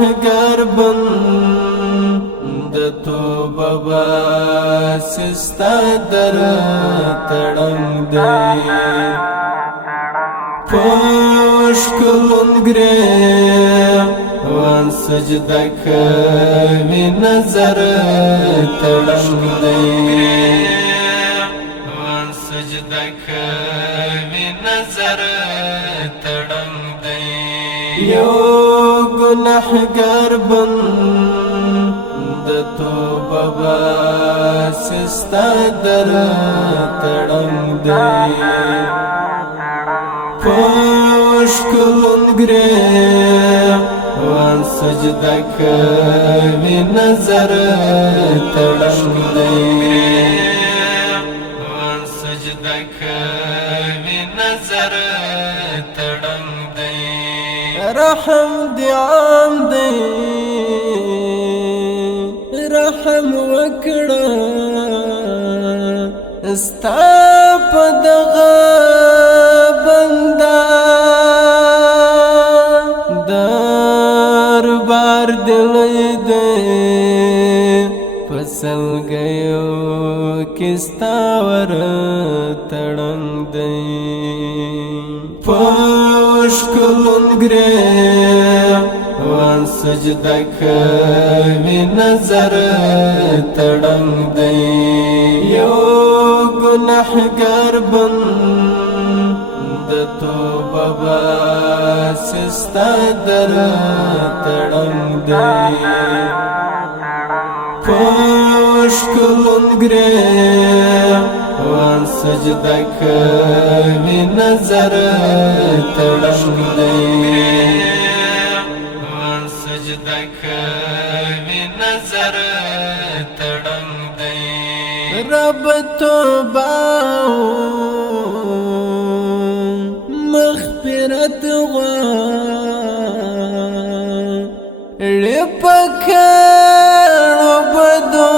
گناهګار بند توبه باسي ستا در تړنګ دی پښکلون ګریوان سجده کوي نظر تړنګ دی سجده کوي نظر تړنګ دی یو گناهګار بند توبه باسي ستا در تړنګ دی پښکلون ګریوان سجده کوي نظر تړنګ دی سجده کوي نظر تړنګ دی رحم دی عام دی رحم وکړه ستا په دغه بنده دربار دلی دی پسل گیو کستا ور تړنګ دی پښکلون ګریوان سجده کوي نظر تړنګ دی یو گناهګار بند توبه باسي ستا در تړنګ دی پښکلون ګریوان سجده کوي نظر تړنګ دی سجده کوي نظر تړنګ دی رب توبه مغفرت غواړي پکړو بدو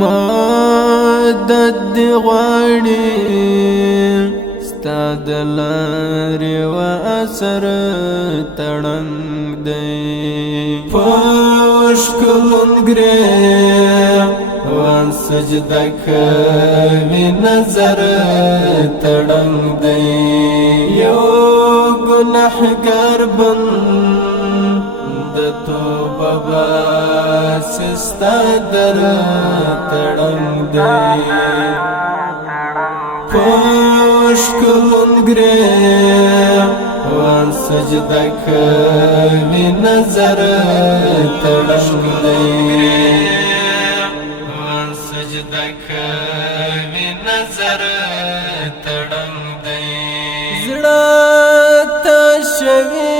مدد دی غواړي ستا د لارې و اثر تړنګ دی پښکلون ګریوان سجده کوي نظر تړنګ دی یو گناهګار بند توبه باسي ستا در تړنګ دی پښکلون ګریوان سجده کوي نظر تړنګ دی سجده کوي نظر تړنګ دی زړه ته شوي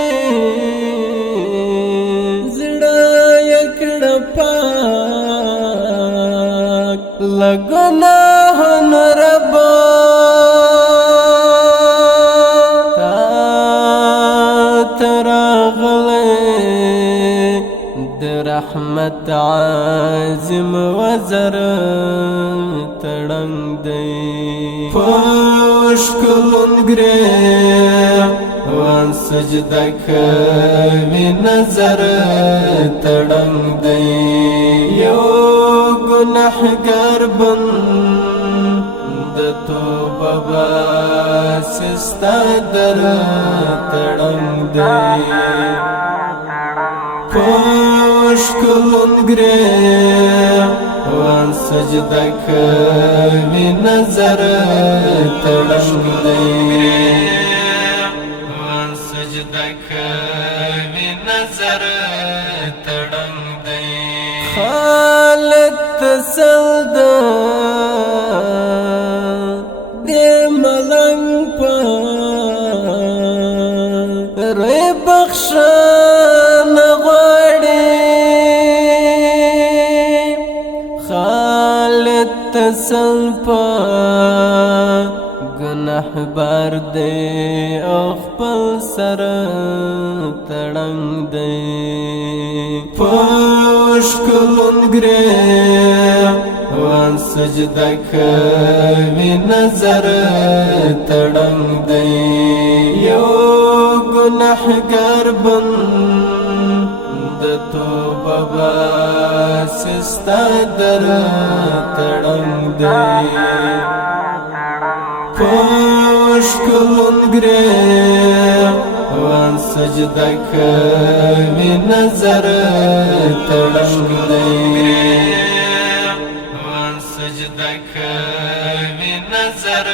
زړه یې کړه پاک له ګناهونو ربه رحمت عازم وزر تړنګ دی پښکلون ګریوان سجده کوي نظر تړنګ دی یو گناهګار بند توبه باسي ستا در تړنګ دی پښکلون ګریوان سجده کوي نظر تړنګ دی سجده کوي نظر تړنګ دی خالد تسل دې ملنګ په ری بخښنه تسل پا گناہ بار دے او خپل سر تړنګ دی پښکلون ګریوان سجده کوي نظر تړنګ دی یو گناہگار بند توبہ باسستا در تڑنگ دے پوشکلون گریوان سجدہ کوی نظر تڑنگ دے وان سجدہ کوی نظر